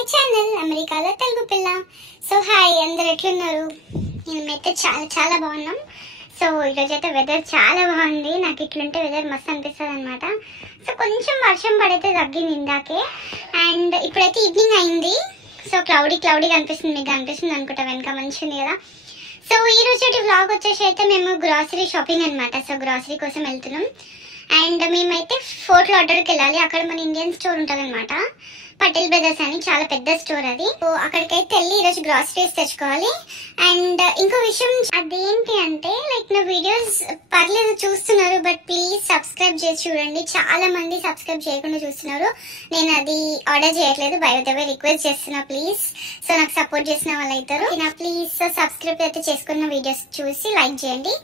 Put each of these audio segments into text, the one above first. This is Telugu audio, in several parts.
మై ఛానల్ అమెరికాలో తెలుగు పిల్ల. సో హాయ్, అందరు ఎట్లున్నారు? మేమైతే చాలా చాలా బాగున్నాం. సో ఈరోజు అయితే వెదర్ చాలా బాగుంది. నాకు ఇట్లుంటే వెదర్ మస్తు అనిపిస్తుంది అనమాట. సో కొంచెం వర్షం పడితే తగ్గింది ఇందాకే, అండ్ ఇప్పుడైతే ఈవినింగ్ అయింది. సో క్లౌడీగా అనిపిస్తుంది, మీకు అనిపిస్తుంది అనుకుంటా, వెనక మంచిగా ఉంది కదా. సో ఈ రోజు వ్లాగ్ వచ్చేసి అయితే మేము గ్రాసరీ షాపింగ్ అనమాట. సో గ్రాసరీ కోసం వెళ్తున్నాం, అండ్ మేమైతే ఫోర్ట్ లాడర్కి వెళ్ళాలి. అక్కడ మన ఇండియన్ స్టోర్ ఉంటుంది అనమాట, పటేల్ బ్రదర్స్ అని, చాలా పెద్ద స్టోర్ అది. సో అక్కడికైతే వెళ్ళి ఈరోజు గ్రాసరీస్ తెచ్చుకోవాలి. అండ్ ఇంకో విషయం అదేంటి అంటే, లైక్ నా వీడియోస్ పర్లేదు చూస్తున్నారు, బట్ ప్లీజ్ సబ్స్క్రైబ్ చేసి చూడండి. చాలా మంది సబ్స్క్రైబ్ చేయకుండా చూస్తున్నారు. నేను అది ఆర్డర్ చేయట్లేదు, బై ద వే రిక్వెస్ట్ చేస్తున్నా ప్లీజ్. సో నాకు సపోర్ట్ చేసిన వాళ్ళు అవుతారు. ప్లీజ్ సబ్స్క్రైబ్ అయితే చేసుకున్న వీడియోస్ చూసి లైక్ చేయండి.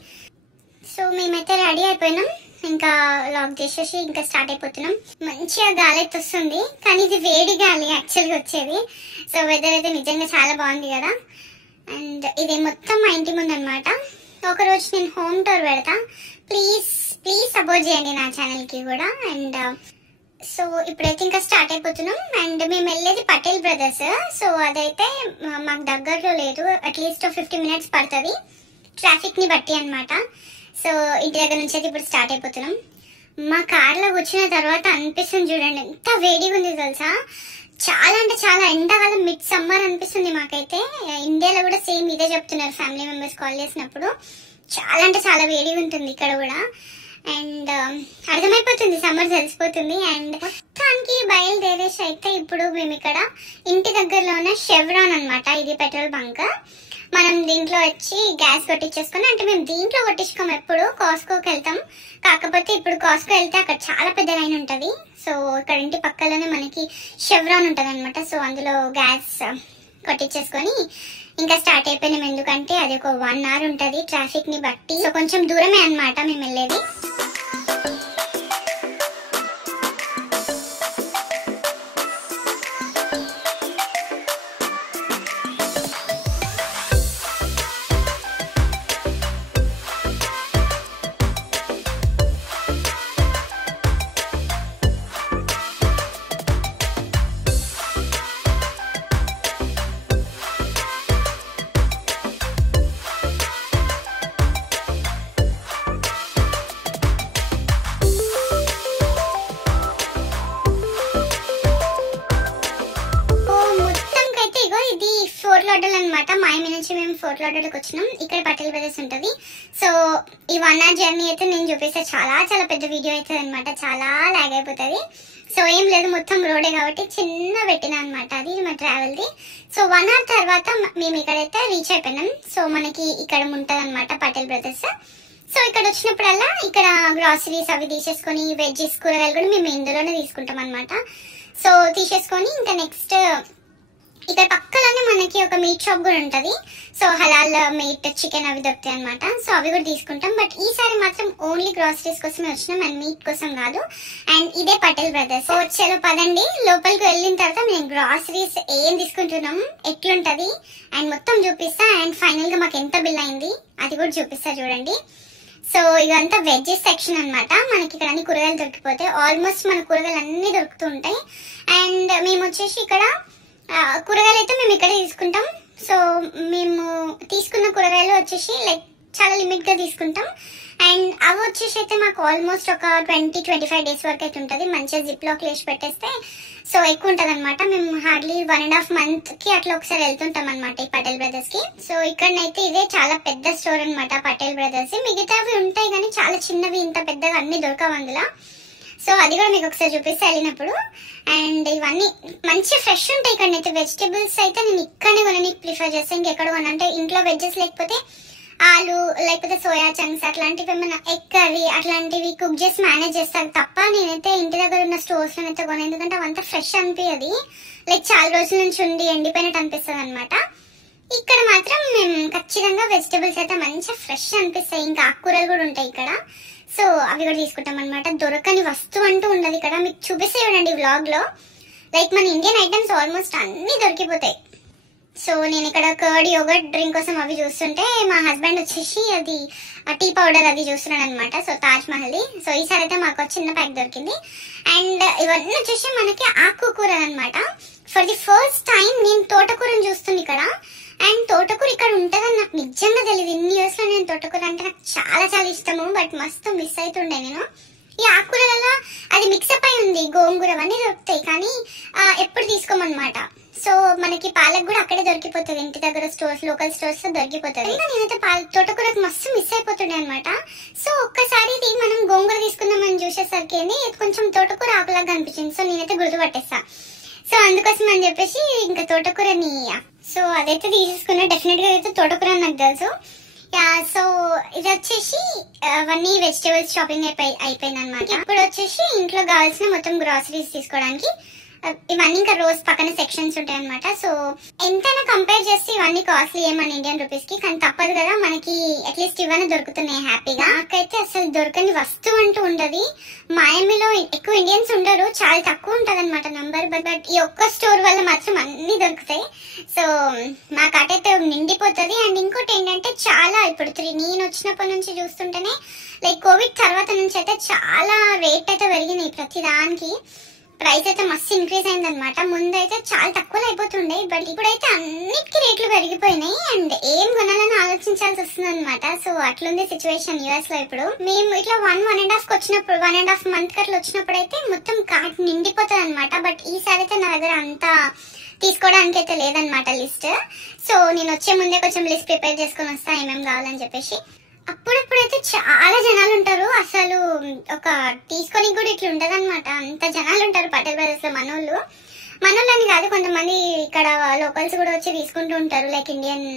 సో మేమైతే రెడీ అయిపోయినాం, ఇంకా లాక్ చేసేసి ఇంకా స్టార్ట్ అయిపోతున్నాం. మంచిగా గాలి అయితే వస్తుంది, కానీ ఇది వేడి గాలి యాక్చువల్గా వచ్చేది. సో వెదర్ అయితే నిజంగా చాలా బాగుంది కదా. అండ్ ఇది మొత్తం మా ఇంటి ముందు అనమాట. ఒకరోజు నేను హోమ్ టూర్ పెడతా, ప్లీజ్ సపోర్ట్ చేయండి నా ఛానల్కి కూడా. అండ్ సో ఇప్పుడైతే ఇంకా స్టార్ట్ అయిపోతున్నాం. అండ్ మేము వెళ్ళేది పటేల్ బ్రదర్స్. సో అదైతే మాకు దగ్గరలో లేదు, అట్లీస్ట్ 50 minutes పడుతుంది ట్రాఫిక్ ని బట్టి అనమాట. సో ఇంటి దగ్గర నుంచి అయితే ఇప్పుడు స్టార్ట్ అయిపోతున్నాం. మా కార్లో వచ్చిన తర్వాత అనిపిస్తుంది చూడండి, ఎంత వేడిగా ఉంది తెలుసా. చాలా అంటే చాలా ఎండాకాలం, మిడ్ సమ్మర్ అనిపిస్తుంది మాకైతే. ఇండియాలో కూడా సేమ్ ఇదే చెప్తున్నారు ఫ్యామిలీ మెంబర్స్ కాల్ చేసినప్పుడు. చాలా అంటే చాలా వేడిగా ఉంటుంది ఇక్కడ కూడా. అండ్ అర్థమైపోతుంది, సమ్మర్ తెలిసిపోతుంది. అండ్ మొత్తానికి బయలుదేరేసి అయితే ఇప్పుడు మేము ఇక్కడ ఇంటి దగ్గరలో ఉన్న షెవ్రాన్ అనమాట, ఇది పెట్రోల్ బంక్. మనం దీంట్లో వచ్చి గ్యాస్ కొట్టించేసుకుని, అంటే మేము దీంట్లో కొట్టించుకోము, ఎప్పుడు కాస్కోకి వెళ్తాం. కాకపోతే ఇప్పుడు కాస్కో వెళ్తే అక్కడ చాలా పెద్ద లైన్ ఉంటుంది. సో ఇక్కడ ఇంటి పక్కలోనే మనకి షెవ్రాన్ ఉంటుంది అనమాట. సో అందులో గ్యాస్ కొట్టించేసుకొని ఇంకా స్టార్ట్ అయిపోయినాం. ఎందుకంటే అది ఒక 1 hour ఉంటుంది ట్రాఫిక్ ని బట్టి. సో కొంచెం దూరమే అనమాట మేము వెళ్ళేది. ఫోర్ట్ లాడర్ అనమాట, మాయమి నుంచి మేము ఫోర్ట్ లాడర్కి వచ్చినాం. ఇక్కడ పటేల్ బ్రదర్స్ ఉంటుంది. సో ఈ 1 hour జర్నీ అయితే నేను చూపిస్తే చాలా చాలా పెద్ద వీడియో అవుతుంది అనమాట, చాలా లాగ్ అయిపోతుంది. సో ఏం లేదు, మొత్తం రోడే కాబట్టి చిన్న పెట్టిన అనమాట, అది మా ట్రావెల్ది. సో 1 hour తర్వాత మేము ఇక్కడైతే రీచ్ అయిపోయినాం. సో మనకి ఇక్కడ ఉంటుంది అనమాట పటేల్ బ్రదర్స్. సో ఇక్కడ వచ్చినప్పుడల్లా ఇక్కడ గ్రాసరీస్ అవి తీసేసుకొని, వెజ్జెస్ కూరగాయలు కూడా మేము ఇందులోనే తీసుకుంటాం అనమాట. సో తీసేసుకొని ఇంకా నెక్స్ట్ ఇక్కడ పక్కలోనే మనకి ఒక మీట్ షాప్ కూడా ఉంటది. సో హలాల్ మీట్, చికెన్ అవి దొరుకుతాయి అనమాట. సో అవి కూడా తీసుకుంటాం. బట్ ఈసారి మాత్రం ఓన్లీ గ్రాసరీస్ కోసమే వచ్చినాం, అండ్ మీట్ కోసం కాదు. అండ్ ఇదే పటేల్ బ్రదర్స్. సో చలో పదండి, లోపలికి వెళ్ళిన తర్వాత మేము గ్రాసరీస్ ఏం తీసుకుంటున్నాం, ఎట్లుంటది అండ్ మొత్తం చూపిస్తా. అండ్ ఫైనల్ గా మాకు ఎంత బిల్ అయింది అది కూడా చూపిస్తా చూడండి. సో ఇదంతా వెజ్జెస్ సెక్షన్ అనమాట. మనకి ఇక్కడ అన్ని కూరగాయలు దొరికిపోతాయి, ఆల్మోస్ట్ మన కూరగాయలు అన్ని దొరుకుతూ ఉంటాయి. అండ్ మేము వచ్చేసి ఇక్కడ కూరగాయలు అయితే మేము ఇక్కడ తీసుకుంటాం. సో మేము తీసుకున్న కూరగాయలు వచ్చేసి లైక్ చాలా లిమిట్ గా తీసుకుంటాం. అండ్ అవి వచ్చేసి అయితే మాకు ఆల్మోస్ట్ ఒక 20-25 days వరకు అయితే ఉంటుంది. మంచిగా జిప్ లాక్ వేసి పెట్టేస్తే సో ఎక్కువ ఉంటుంది అనమాట. మేము హార్డ్లీ 1.5 month కి అట్లా ఒకసారి వెళ్తుంటాం అనమాట ఈ పటేల్ బ్రదర్స్ కి. సో ఇక్కడనైతే ఇదే చాలా పెద్ద స్టోర్ అనమాట పటేల్ బ్రదర్స్. మిగతావి ఉంటాయి కానీ చాలా చిన్నవి, ఇంత పెద్దగా అన్ని దొరకవు అందులో. సో అది కూడా మీకు ఒకసారి చూపిస్తే వెళ్ళినప్పుడు. అండ్ ఇవన్నీ మంచి ఫ్రెష్ ఉంటాయి ఇక్కడనైతే. వెజిటేబుల్స్ అయితే నేను ఇక్కడనే కొనడానికి ప్రిఫర్ చేస్తాను, ఇంకెక్కడ కొనంటే ఇంట్లో వెజ్జెస్ లేకపోతే ఆలు లేకపోతే సోయా చంక్స్ అట్లాంటివి, ఏమైనా ఎగ్ కర్రీ అట్లాంటివి కుక్ చేసి మేనేజ్ చేస్తాను తప్ప నేనైతే ఇంటి దగ్గర ఉన్న స్టోర్స్ లో అయితే కొన. ఎందుకంటే అవంతా ఫ్రెష్ అనిపించదు, లైక్ చాలా రోజుల నుంచి ఉండి ఎండిపోయినట్టు అనిపిస్తుంది అనమాట. ఇక్కడ మాత్రం మేము ఖచ్చితంగా వెజిటేబుల్స్ అయితే మంచిగా ఫ్రెష్ అనిపిస్తాయి. ఇంకా ఆకుకూరలు కూడా ఉంటాయి ఇక్కడ. సో అవి కూడా తీసుకుంటాం అనమాట. దొరకని వస్తువు అంటూ ఉండదు ఇక్కడ. మీకు చూపిస్తే చూడండి వ్లాగ్ లో, లైక్ మన ఇండియన్ ఐటమ్స్ ఆల్మోస్ట్ అన్ని దొరికిపోతాయి. సో నేను ఇక్కడ కర్డ్ యోగర్ట్ డ్రింక్ కోసం అవి చూస్తుంటే మా హస్బెండ్ వచ్చేసి అది టీ పౌడర్ అది చూస్తున్నాడు అనమాట. సో తాజ్ మహల్ది. సో ఈసారి అయితే మాకు చిన్న ప్యాక్ దొరికింది. అండ్ ఇవన్నీ వచ్చేసి మనకి ఆకుకూరలు అనమాట. ఫర్ ది ఫస్ట్ టైం నేను తోటకూరను చూస్తుంది ఇక్కడ. అండ్ తోటకూర ఇక్కడ ఉంటుందని నాకు నిజంగా తెలియదు. ఇన్ని ఇయర్స్ లో నేను తోటకూర అంటే నాకు చాలా చాలా ఇష్టము, బట్ మస్తు మిస్ అవుతుండే నేను. ఈ ఆకుకూరలలో అది మిక్సప్ అయి ఉంది, గోంగూర అవన్నీ దొరుకుతాయి, కానీ ఎప్పుడు తీసుకోమన్నమాట. సో మనకి పాలకు కూడా అక్కడే దొరికిపోతుంది, ఇంటి దగ్గర స్టోర్స్, లోకల్ స్టోర్స్ లో దొరికిపోతుంది. నేనైతే తోటకూరకు మస్తు మిస్ అయిపోతుండే అనమాట. సో ఒక్కసారి ఇది మనం గోంగూర తీసుకుందామని చూసేసరికి కొంచెం తోటకూర ఆకులాగా అనిపించింది. సో నేనైతే గుర్తుపట్టేస్తా. సో అందుకోసం అని చెప్పేసి ఇంకా తోటకూరని సో అదైతే తీసేసుకున్నా. డెఫినెట్ గా అయితే తోటకూర నాకు తెలుసు. సో ఇది వచ్చేసి అవన్నీ వెజిటేబుల్స్ షాపింగ్ అయిపోయింది అనమాట. ఇప్పుడు వచ్చేసి ఇంట్లో కావాల్సిన మొత్తం గ్రాసరీస్ తీసుకోవడానికి ఇవన్నీ ఇంకా రోజు పక్కన సెక్షన్స్ ఉంటాయి అనమాట. సో ఎంతైనా కంపేర్ చేస్తే ఇవన్నీ కాస్ట్లీ మన ఇండియన్ రూపీస్ కి, కానీ తప్పదు కదా, మనకి అట్లీస్ట్ ఇవన్నీ దొరుకుతున్నాయి హ్యాపీగా. నాకైతే అసలు దొరకని వస్తువు అంటూ ఉండదు. మాయమిలో ఎక్కువ ఇండియన్స్ ఉండరు, చాలా తక్కువ ఉంటది అనమాట నంబర్. బట్ ఈ ఒక్క స్టోర్ వల్ల మాత్రం అన్ని దొరుకుతాయి. సో మా కటైతే నిండిపోతుంది. అండ్ ఇంకోటి ఏంటంటే చాలా ఇప్పుడు నేను వచ్చినప్పటి నుంచి చూస్తుంటేనే లైక్ కోవిడ్ తర్వాత నుంచి అయితే చాలా రేట్ అయితే పెరిగినాయి. ప్రతి దానికి ప్రైస్ అయితే మస్తు ఇంక్రీజ్ అయింది అనమాట. ముందైతే చాలా తక్కువలో అయిపోతుండే, బట్ ఇప్పుడైతే అన్నిటికీ రేట్లు పెరిగిపోయినాయి. అండ్ ఏం కొనాలని ఆలోచించాల్సి వస్తుంది అనమాట. సో అట్లుంది సిచ్యువేషన్ యూఎస్ లో. ఇప్పుడు మేము ఇట్లా 1.5 వచ్చినప్పుడు 1.5 మంత్ అట్లా వచ్చినప్పుడు అయితే మొత్తం కార్ట్ నిండిపోతుంది అనమాట. బట్ ఈసారి అయితే నా దగ్గర అంతా తీసుకోవడానికి అయితే లేదనమాట లిస్ట్. సో నేను వచ్చే ముందే కొంచెం లిస్ట్ ప్రిపేర్ చేసుకుని వస్తా ఏమేమి కావాలని చెప్పేసి. అప్పుడప్పుడైతే చాలా జనాలు ఉంటారు, అసలు ఒక తీసుకొని కూడా ఇట్లా ఉంటది అనమాట. అంత జనాలు ఉంటారు పటేల్ బ్రదర్స్ లో. మనోళ్ళని కాదు, కొంతమంది ఇక్కడ లోకల్స్ కూడా వచ్చి తీసుకుంటూ ఉంటారు, లైక్ ఇండియన్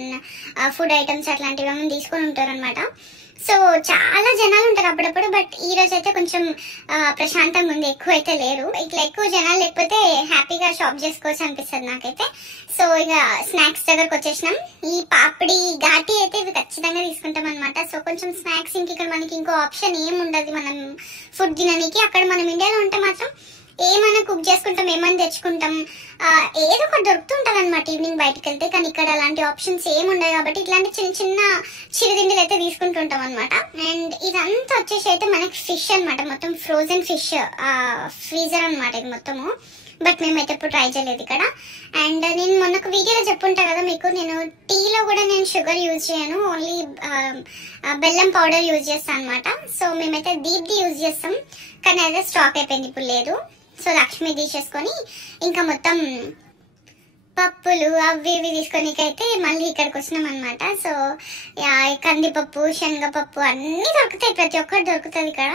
ఫుడ్ ఐటమ్స్ అట్లాంటివి ఏమైనా తీసుకొని ఉంటారు అనమాట. సో చాలా జనాలు ఉంటారు అప్పుడప్పుడు. బట్ ఈ రోజు అయితే కొంచెం ప్రశాంతంగా ఉంది, ఎక్కువ అయితే లేరు. ఇట్లా ఎక్కువ జనాలు లేకపోతే హ్యాపీగా షాప్ చేసుకోవచ్చు అనిపిస్తుంది నాకైతే. సో ఇక స్నాక్స్ దగ్గరకు వచ్చేసినాం. ఈ పాపిడి ఘాటి అయితే ఇవి ఖచ్చితంగా తీసుకుంటాం అనమాట. సో కొంచెం స్నాక్స్ ఇక్కడ మనకి ఇంకో ఆప్షన్ ఏముండదు మనం ఫుడ్ తినడానికి. అక్కడ మనం ఇండియాలో ఉంటే మాత్రం ఏమైనా కుక్ చేసుకుంటాం, ఏమైనా తెచ్చుకుంటాం, ఏదో ఒకటి దొరుకుతుంటది అనమాట ఈవినింగ్ బయటకు వెళ్తే. కానీ ఇక్కడ అలాంటి ఆప్షన్స్ ఏముండవు కాబట్టి ఇట్లాంటి చిన్న చిన్న చిరుతిండిలు అయితే తీసుకుంటుంటాం అనమాట. అండ్ ఇదంతా వచ్చేసి అయితే మనకి ఫిష్ అనమాట, మొత్తం ఫ్రోజన్ ఫిష్ ఫ్రీజర్ అనమాట ఇది మొత్తము. బట్ మేమైతే ఎప్పుడు ట్రై చేయలేదు ఇక్కడ. అండ్ నేను మొన్న ఒక వీడియోలో చెప్పుంటా కదా మీకు, నేను టీలో కూడా నేను షుగర్ యూజ్ చేయను, ఓన్లీ బెల్లం పౌడర్ యూజ్ చేస్తాను అనమాట. సో మేమైతే డీప్ యూజ్ చేస్తాం, కానీ అదే స్టాక్ అయిపోయింది, ఇప్పుడు లేదు. సో లక్ష్మి తీసేసుకొని ఇంకా మొత్తం పప్పులు అవి ఇవి తీసుకొనికైతే మళ్ళీ ఇక్కడికి వచ్చినాం అనమాట. సో కందిపప్పు, శనగపప్పు అన్ని దొరుకుతాయి, ప్రతి ఒక్కటి దొరుకుతుంది ఇక్కడ.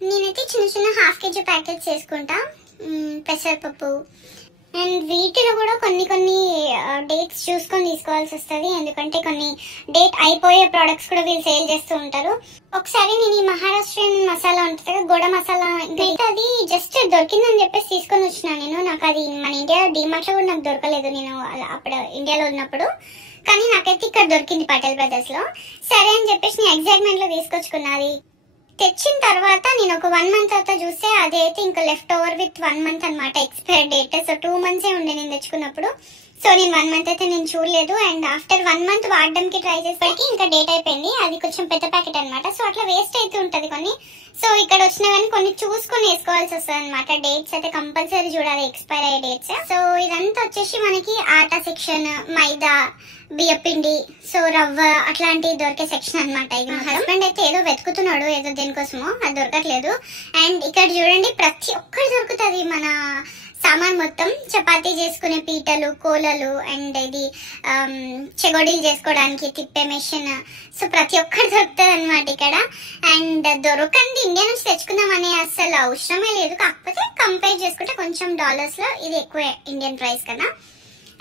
నేనైతే చిన్న చిన్న 1/2 kg ప్యాకెట్స్ చేసుకుంటా. పెసరపప్పు అండ్ వీటిలో కూడా కొన్ని డేట్స్ చూసుకొని తీసుకోవాల్సి వస్తుంది, ఎందుకంటే కొన్ని డేట్ అయిపోయే ప్రోడక్ట్స్ కూడా వీళ్ళు సేల్ చేస్తూ ఉంటారు. ఒకసారి నేను ఈ మహారాష్ట్రియన్ మసాలా ఉంటుంది కదా, గోడ మసాలా, అది జస్ట్ దొరికిందని చెప్పేసి తీసుకొని వచ్చినా నేను. నాకు అది మన ఇండియా డిమార్ట్ లో కూడా నాకు దొరకలేదు, నేను అప్పుడు ఇండియాలో ఉన్నప్పుడు. కానీ నాకైతే ఇక్కడ దొరికింది పటేల్ బ్రదర్స్ లో. సరే అని చెప్పేసి నేను ఎగ్జైట్మెంట్ లో తీసుకొచ్చుకున్నది. తెచ్చిన తర్వాత నేను ఒక 1 month తర్వాత చూస్తే అదైతే ఇంకా లెఫ్ట్ ఓవర్ విత్ 1 month అనమాట ఎక్స్పైర్ డేట్. సో 2 months ఉండే నేను తెచ్చుకున్నప్పుడు. సో నేను 1 month అయితే నేను చూడలేదు. అండ్ ఆఫ్టర్ 1 month వాడడానికి ట్రై చేసేసరికి ఇంకా డేట్ అయిపోయింది. అది కొంచెం పెద్ద ప్యాకెట్ అనమాట. సో అట్లా వేస్ట్ అయితే ఉంటది కొన్ని. సో ఇక్కడ వచ్చినా కానీ కొన్ని చూసుకొని వేసుకోవాల్సి వస్తుంది అనమాట. డేట్స్ అయితే కంపల్సరీ చూడాలి, ఎక్స్పైర్ అయ్యే డేట్స్. సో ఇదంతా వచ్చేసి మనకి ఆటా సెక్షన్, మైదా, బియ్యపిండి, సో రవ్వ అట్లాంటివి దొరికే సెక్షన్ అనమాట. ఇది మా హస్బెండ్ అయితే ఏదో వెతుకుతున్నాడు ఏదో దేనికోసమో, అది దొరకట్లేదు. అండ్ ఇక్కడ చూడండి ప్రతి ఒక్కటి దొరుకుతుంది మన సామాన్ మొత్తం. చపాతీ చేసుకునే పీటలు, కోలలు, అండ్ ఇది చెగోడీలు చేసుకోవడానికి తిప్పే మెషిన్. సో ప్రతి ఒక్కటి దొరుకుతుంది అనమాట ఇక్కడ. అండ్ దొరకంది ఇండియా నుంచి తెచ్చుకుందామనే అసలు అవసరమే లేదు, కాకపోతే కంపేర్ చేసుకుంటే కొంచెం డాలర్స్ లో ఇది ఎక్కువ ఇండియన్ ప్రైస్ కన్నా.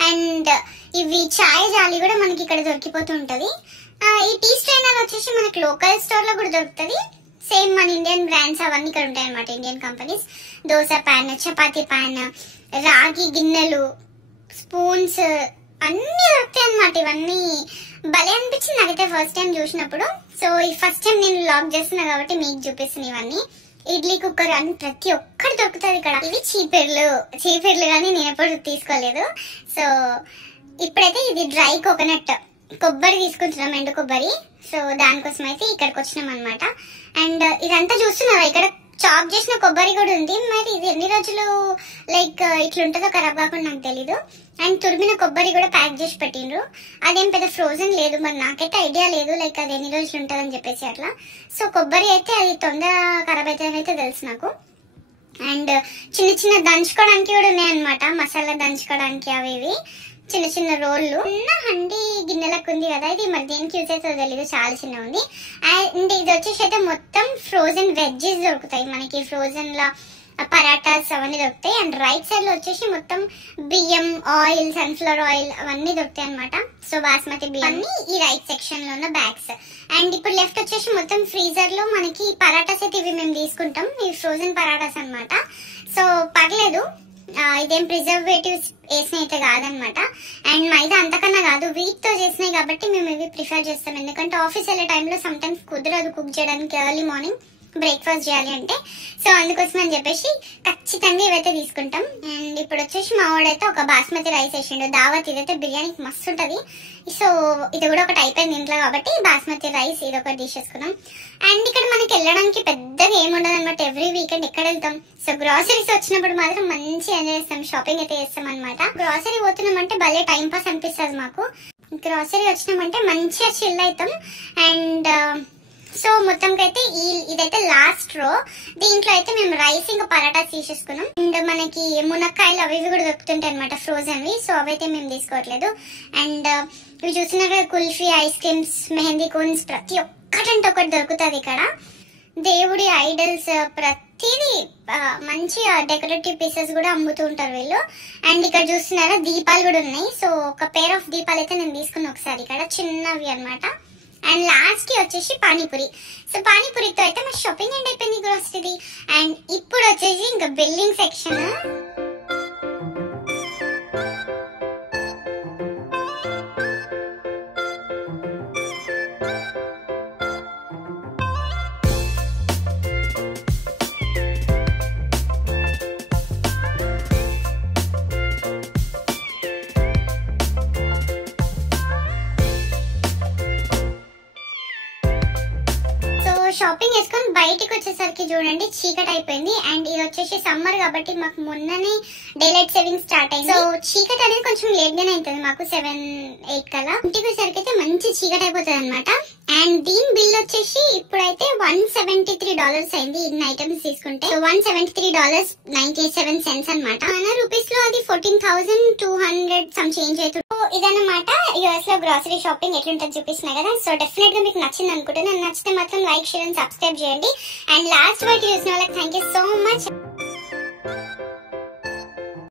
అండ్ ఇవి చాయ్ జాలి కూడా మనకి ఇక్కడ దొరికిపోతూ ఉంటది. ఈ టీ స్ట్రైనర్ వచ్చేసి మనకి లోకల్ స్టోర్ లో కూడా దొరుకుతుంది. సేమ్ మన ఇండియన్ బ్రాండ్స్ అవన్నీ ఇక్కడ ఉంటాయి అనమాట, Indian companies. Dosa pan, chapati pan, రాగి గిన్నెలు, స్పూన్స్ అన్ని దొరుకుతాయి అనమాట. ఇవన్నీ భలే అనిపించింది నాకైతే ఫస్ట్ టైం చూసినప్పుడు. సో ఈ ఫస్ట్ టైం నేను లాక్ చేస్తున్నా కాబట్టి మీకు చూపిస్తున్నాను ఇవన్నీ. ఇడ్లీ కుక్కర్ అని ప్రతి ఒక్కటి దొరుకుతుంది ఇక్కడ. ఇవి చీపిర్లు కానీ నేను ఎప్పుడు తీసుకోలేదు. సో ఇప్పుడైతే ఇది డ్రై కోకోనట్ కొబ్బరి తీసుకుంటున్నాం, ఎండు కొబ్బరి. సో దానికోసం అయితే ఇక్కడికి వచ్చినాం అనమాట. అండ్ ఇదంతా చూస్తున్నారా, ఇక్కడ చాప్ చేసిన కొబ్బరి కూడా ఉంది. మరి ఇది ఎన్ని రోజులు లైక్ ఇట్లుంటుందో ఖరాబ్ కాకుండా నాకు తెలీదు. అండ్ తురిమిన కొబ్బరి కూడా ప్యాక్ చేసి పెట్టిండ్రు. అదేం పెద్ద ఫ్రోజన్ లేదు, మరి నాకైతే ఐడియా లేదు లైక్ అది ఎన్ని రోజులు ఉంటుంది అని చెప్పేసి అట్లా. సో కొబ్బరి అయితే అది తొందర ఖరాబ్ అవుతుందని అయితే తెలుసు నాకు. అండ్ చిన్న చిన్న దంచుకోవడానికి కూడా ఉన్నాయి అనమాట, మసాలా దంచుకోవడానికి అవి ఇవి చిన్న చిన్న రోళ్ళు. చిన్న హండి గిన్నెలకు ఉంది కదా, ఇది మరి దేనికి యూజ్ అవుతుందో తెలీదు, చాలా చిన్న ఉంది. అండ్ ఇది వచ్చేసి అయితే మొత్తం ఫ్రోజన్ వెజ్జెస్ దొరుకుతాయి మనకి, ఫ్రోజన్ లా పరాటాస్ అవన్నీ దొరుకుతాయి. అండ్ రైట్ సైడ్ లో వచ్చేసి మొత్తం బియ్యం, ఆయిల్, సన్ఫ్లవర్ ఆయిల్ అవన్నీ దొరుకుతాయి అనమాట. సో బాస్మతి బియ్యం అన్ని ఈ రైట్ సెక్షన్ లో ఉన్న బ్యాగ్స్. అండ్ ఇప్పుడు లెఫ్ట్ వచ్చేసి మొత్తం ఫ్రీజర్ లో మనకి పరాటాస్ అయితే ఇవి మేము తీసుకుంటాం, ఇవి ఫ్రోజన్ పరాటాస్ అనమాట. సో పర్లేదు, ఇదేం ప్రిజర్వేటివ్స్ వేసినవి అయితే కాదనమాట. అండ్ మైదా అంతకన్నా కాదు, వీట్ తో చేసినాయి కాబట్టి మేము ఇవి ప్రిఫర్ చేస్తాం. ఎందుకంటే ఆఫీస్ వెళ్ళే టైంలో సమ్ టైమ్స్ కుదరదు కుక్ చేయడానికి, ఎర్లీ మార్నింగ్ బ్రేక్ఫాస్ట్ చేయాలి అంటే. సో అందుకోసం అని చెప్పేసి ఖచ్చితంగా ఇవైతే తీసుకుంటాం. అండ్ ఇప్పుడు వచ్చేసి మా వాడైతే ఒక బాస్మతి రైస్ వేసిండు, దావత్. ఇదైతే బిర్యానీకి మస్తు ఉంటుంది. సో ఇది కూడా ఒకటి అయిపోయింది ఇంట్లో కాబట్టి బాస్మతి రైస్ ఇది ఒకటి తీసేసుకున్నాం. అండ్ ఇక్కడ మనకి వెళ్ళడానికి పెద్దగా ఏముండదు అనమాట, ఎవ్రీ వీకెండ్ ఎక్కడ వెళ్తాం. సో గ్రాసరీస్ వచ్చినప్పుడు మాత్రం మంచి ఎంజాయ్ చేస్తాం, షాపింగ్ అయితే చేస్తాం అనమాట. గ్రాసరీ పోతున్నామంటే భలే టైం పాస్ అనిపిస్తుంది మాకు. గ్రాసరీ వచ్చినామంటే మంచిగా చిల్ అవుతాం. అండ్ సో మొత్తంకైతే ఇదైతే లాస్ట్ రో. దీంట్లో అయితే మేము రైస్ ఇంకా పరాటాస్ తీసేసుకున్నాం. అండ్ మనకి మునక్కాయలు అవి ఇవి కూడా దొరుకుతుంటాయి అనమాట ఫ్రోజన్వి. సో అవైతే మేము తీసుకోవట్లేదు. అండ్ ఇవి చూసినాక kulfi, ice creams, mehndi cones ప్రతి ఒక్కటంటే ఒకటి దొరుకుతుంది ఇక్కడ. దేవుడి ఐడల్స్ ప్రతిదీ మంచి డెకరేటివ్ పీసెస్ కూడా అమ్ముతూ ఉంటారు వీళ్ళు. అండ్ ఇక్కడ చూస్తున్నారా దీపాలు కూడా ఉన్నాయి. సో ఒక పేర్ ఆఫ్ దీపాలు అయితే నేను తీసుకున్నా ఒకసారి, ఇక్కడ చిన్నవి అనమాట. అండ్ లాస్ట్ కి వచ్చేసి పానీపూరి. సో పానీపూరితో అయితే మా షాపింగ్ ఎండ్ అయిపోయింది గ్రోసరీ. అండ్ ఇప్పుడు వచ్చేసి ఇంకా బిల్లింగ్ సెక్షన్. షాపింగ్ చేసుకొని బయటికి వచ్చేసరికి చూడండి చీకటి అయిపోయింది. అండ్ ఇది వచ్చేసి సమ్మర్ కాబట్టి మాకు మొన్ననే డేలైట్ సేవింగ్ స్టార్ట్ అయింది. సో చీకటి అనేది కొంచెం లేట్ గానే అవుతుంది మాకు, 7-8 కల్లా. ఇంటికి వచ్చేసరికి అయితే మంచి చీకటి అయిపోతుంది అనమాట. అండ్ దీని బిల్ వచ్చేసి ఇప్పుడైతే $173 అయింది ఇన్ని ఐటమ్స్ తీసుకుంటే. $173.97 అనమాట. మన రూపీస్ లో అది 14,200 సమ్ చేంజ్ అవుతుంది. ఇదన్నమాట యూఎస్ లో గ్రాసరీ షాపింగ్ ఎట్లుంటుంది చూపిస్తున్నా కదా. సో డెఫినెట్ గా మీకు నచ్చింది అనుకుంటున్నాను. నచ్చితే మాత్రం లైక్, షేర్ అండ్ సబ్స్క్రైబ్ చేయండి. అండ్ లాస్ట్ వరకు చూసిన వాళ్ళకి థ్యాంక్ యూ సో మచ్.